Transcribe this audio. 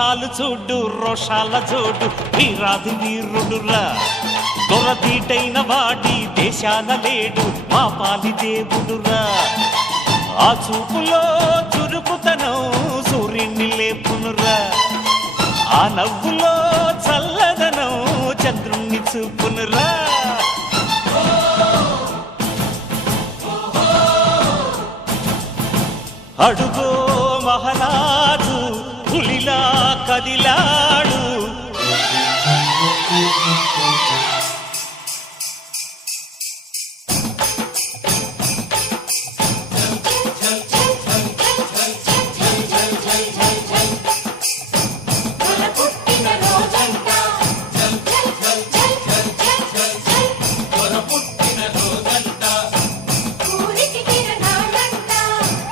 మీసాలు చూడు రోషాల జోడు వీరాది వీరుడురా దొరదీటైన వాడి దేశాన లేడు మా పాలి దేవుడురా ఆ చూపులో చురుకుతనం సూర్యుని లేపునురా ఆ నవ్వులో చల్లదనం చంద్రుణ్ణి చూపునురా అడుగో మహారాజు పులిలా కదిలాడు